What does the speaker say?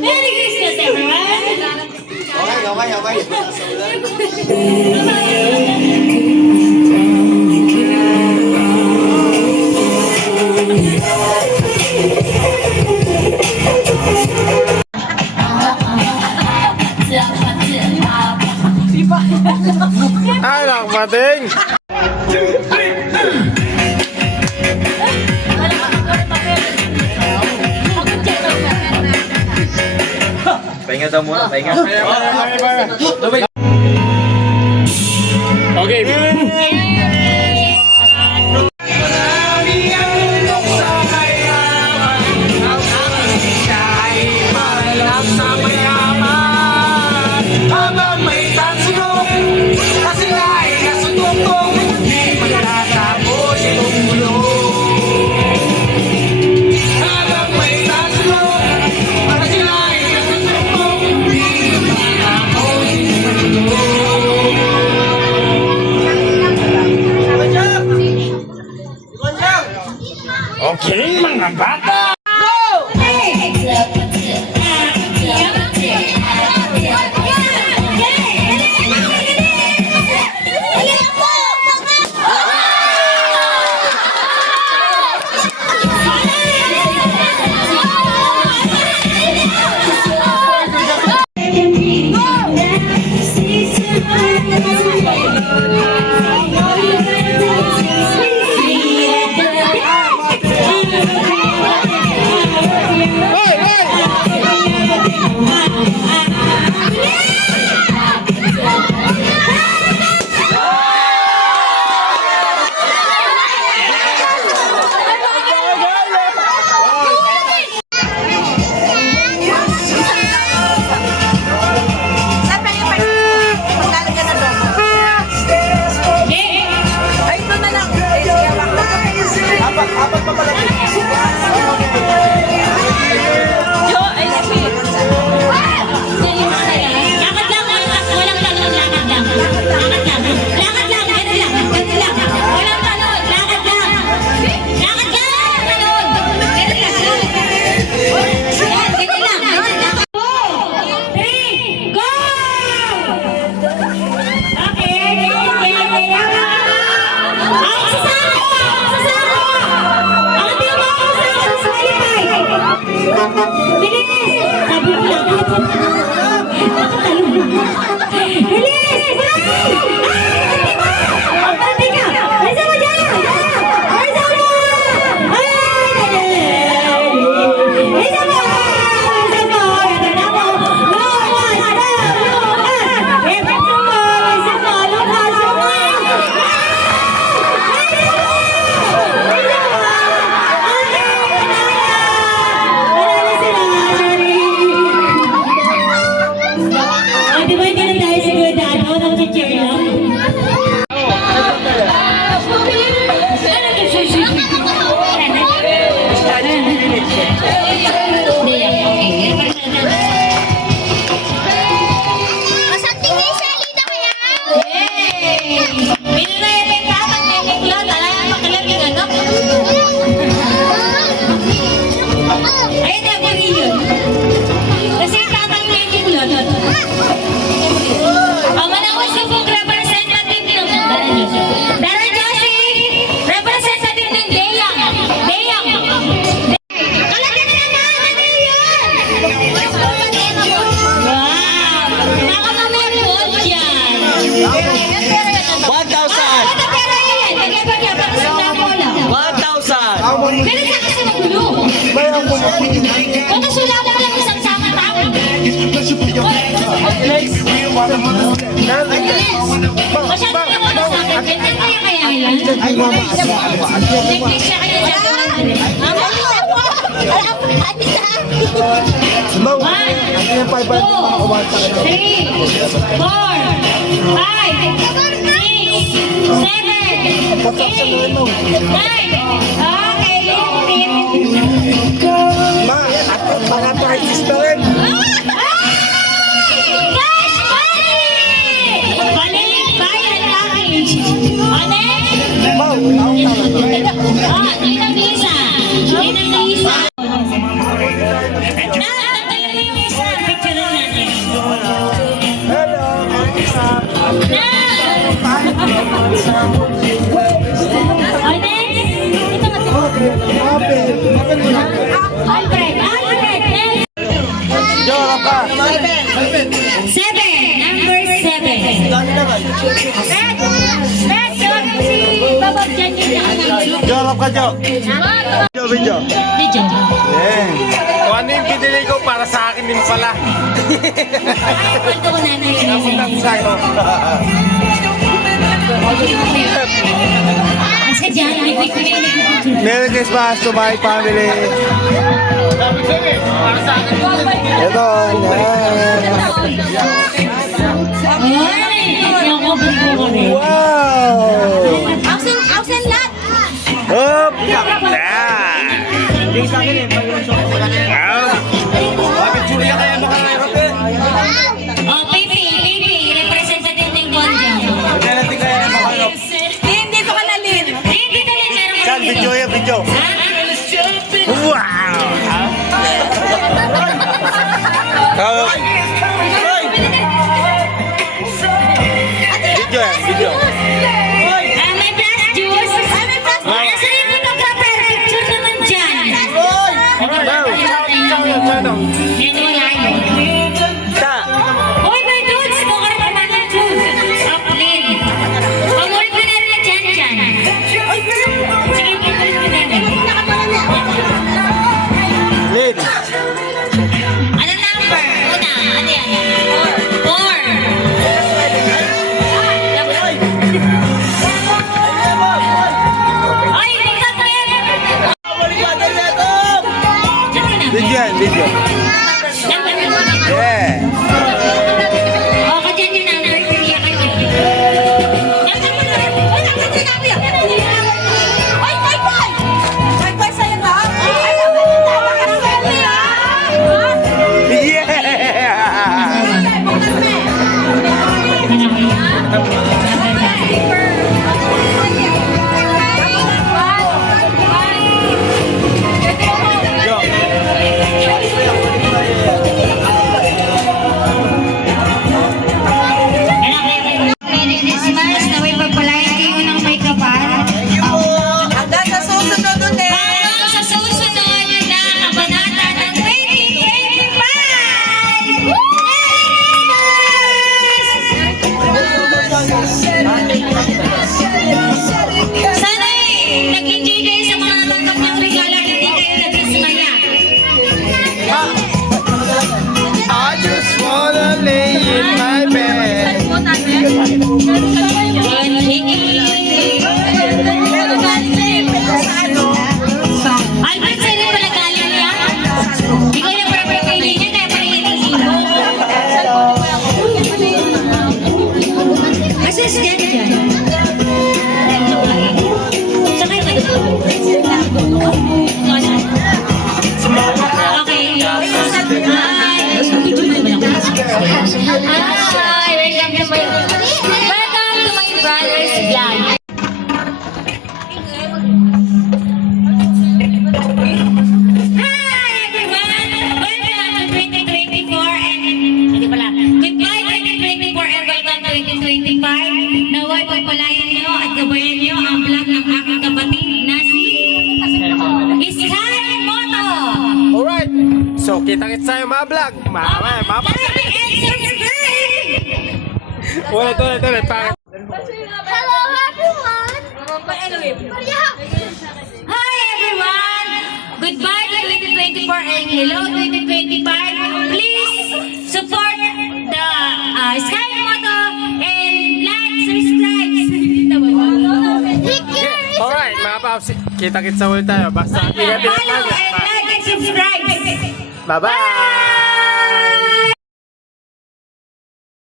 Merry Christmas, everyone! Okay. Ay, nakpating! Pahinga daw muna, pahinga. Okay. Okay, mga bata! Ay, mama, English siya kayo dyan. One, two, three, 4, 5, 6, 7, 8, 9, 10, 11, 12. Okay, Ma, at mga parties pa rin. Cash money! Balik, bayan, package. O, next. Wow, Ah, Lisa. Tayo na yung isa. Picture na natin. Alfred. Joke ka. Seven. Number 7. Let's go si Babag dyan yung Joke ka, Joke. Video. Video. Yan. Kung ano yung pinili ko para sa akin din pala. Ay, kwento ko na Ang sa'yo. Asa dyan, may picture. Merry Christmas to my family. Ito, yan. Ay, yung kubo ko rin. Wow! Ausen lahat. Up! Yan! Oh, Pipi, representative ng Konja. Hindi ko ka nalin. Hindi ka nalin, meron ka Saan? dito. Video yan, video. Wow! Video yan, video. May plus juice. Nasa yung photographer, picture naman dyan. Yan wala yun. Hoy, my dudes, mukha rin naman ng juice. Uplin. Pamulot ko na rin na dyan. Sige, pamulot ko na rin. Lin. Ano number? Una, ano yan? 4. Ay, tingnan mo yan. Video yan, video. Number 1. Yeah. Oh, kadyan yun na. Nariya kayo. Yeah! Merry Christmas. Naway pagpalayan kayo ng may kapal. Hanggang sa susunod ulit. Hanggang sa susunod na kabanata ng 2025! Sana'y nag-enjoy kayo sa mga natanggap ng regalo at hindi kayo nag-ismaya. I just wanna lay in my bed. Albert, sa'yo pala galing yan? Ikaw yung parang pili niya, kaya pala hinihingi mo. Assistant dyan. Sakay ka doon. Okay. Hi, welcome to my brother's vlog. Hi everyone! Welcome to 2024 and hindi pala. Goodbye 2024 and welcome to 2025. Naway pagpalayan niyo at gabayan niyo ang vlog ng aking kapatid na si Sky Moto. Alright. So, kita-kits tayo mga vlog. Like and subscribe! Ulit. Pangit. Hello everyone! Hi everyone! Goodbye to 2024 and hello 2025. Please support the Sky Moto and like, subscribe. Alright, mga paps. Kita-kits ulit tayo. Basta, Follow and like and subscribe. Bye-bye!